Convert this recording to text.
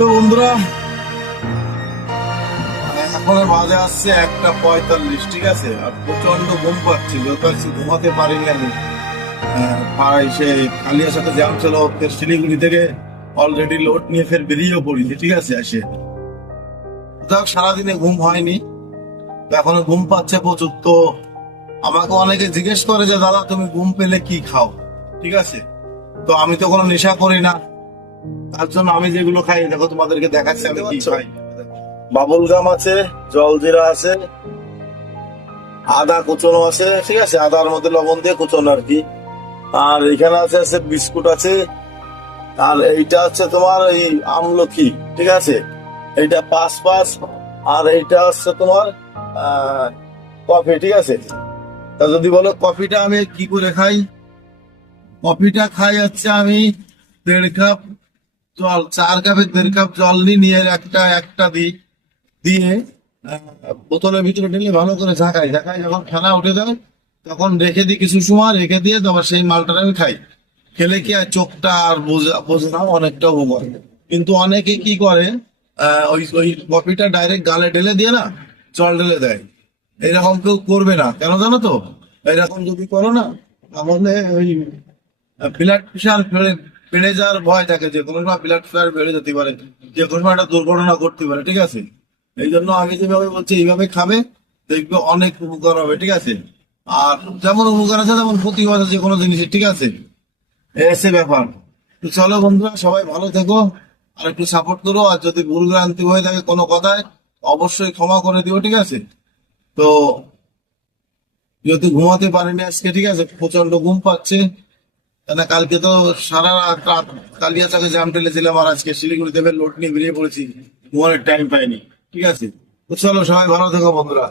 তো বন্ধুরা, এখন বাজে আসছে 1:45, ঠিক আছে। আর প্রচন্ড ঘুম পাচ্ছে, যত আসছি ঘুমাতে পারিনি আমি। সে কালিয়ার সাথে জ্যাম ছিল, ফের শিলিগুড়ি থেকে অলরেডি লোড নিয়ে ফের বেরিয়েও পড়িছে, ঠিক আছে। আসে যাক, সারাদিনে ঘুম হয়নি, এখনো ঘুম পাচ্ছে প্রচুর। তো আমাকে অনেকে জিজ্ঞেস করে যে দাদা তুমি ঘুম পেলে কি খাও, ঠিক আছে। তো আমি তো কোনো নেশা করি না, তার জন্য আমি যেগুলো খাই দেখো তোমাদেরকে দেখাচ্ছি আমি কি খাই। বাবুল গাম আছে, জলজিরা আছে, আদা কুচনো আছে, ঠিক আছে, আদার মধ্যে লবণ দিয়ে কুচনো আর কি। আর এখানে আছে বিস্কুট আছে। আর এইটা হচ্ছে তোমার এই আমলকি, ঠিক আছে, এইটা পাঁচ পাঁচ। আর এইটা হচ্ছে তোমার কফি, ঠিক আছে। তা যদি বলো কফিটা আমি কি করে খাই, কফিটা খাই হচ্ছে আমি 1.5 কাপ জল, 4 কাপে 1.5 কাপ জল নিয়ে একটা একটা দিই, দিয়ে বোতলের ভিতরে ঢেলে ভালো করে ঝাঁকাই ঝাঁকাই, যখন ফেনা উঠে যায় তখন রেখে দিই, কিছু সময় রেখে দিয়ে তারপর সেই মালটা আমি খাই। খেলে কি আর চোখটা আর বোঝে না, অনেকটা উপকার। কিন্তু অনেকে কি করে, ওই ওই কফিটা ডাইরেক্ট গালে ঢেলে দিয়ে না জল ঢেলে দেয়। এরকম কেউ করবে না, কেন জানো তো? এরকম যদি করো না তাহলে ওই ব্লাড প্রেশার বেড়ে যাওয়ার ভয় থাকে, যে কোনো সময় ব্লাড প্রেশার বেড়ে যেতে পারে, যে কোনো সময় একটা দুর্ঘটনা ঘটতে পারে, ঠিক আছে। এই জন্য আমি যেভাবে বলছি এইভাবে খাবে, দেখবে অনেক উপকার হবে, ঠিক আছে। আর যেমন উপকার আছে তেমন ক্ষতিও আছে যে কোনো জিনিসের, ঠিক আছে। এসে ব্যাপার। তো চলো বন্ধুরা, সবাই ভালো থেকো, আর একটু সাপোর্ট করো। আর যদি ভুল ভ্রান্তি হয়ে থাকে কোনো কথায় অবশ্যই ক্ষমা করে দিও, ঠিক আছে। তো যেহেতু ঘুমাতে পারিনি আজকে, ঠিক আছে, প্রচন্ড ঘুম পাচ্ছে, কেন কালকে তো সারা রাত কালিয়াচাকে জ্যাম ঠেলেছিলাম, আর আজকে শিলিগুড়িতে লোড নিয়ে বেরিয়ে পড়েছি, ঘুমানোর টাইম পাইনি, ঠিক আছে। তো চলো সবাই ভালো থেকো বন্ধুরা।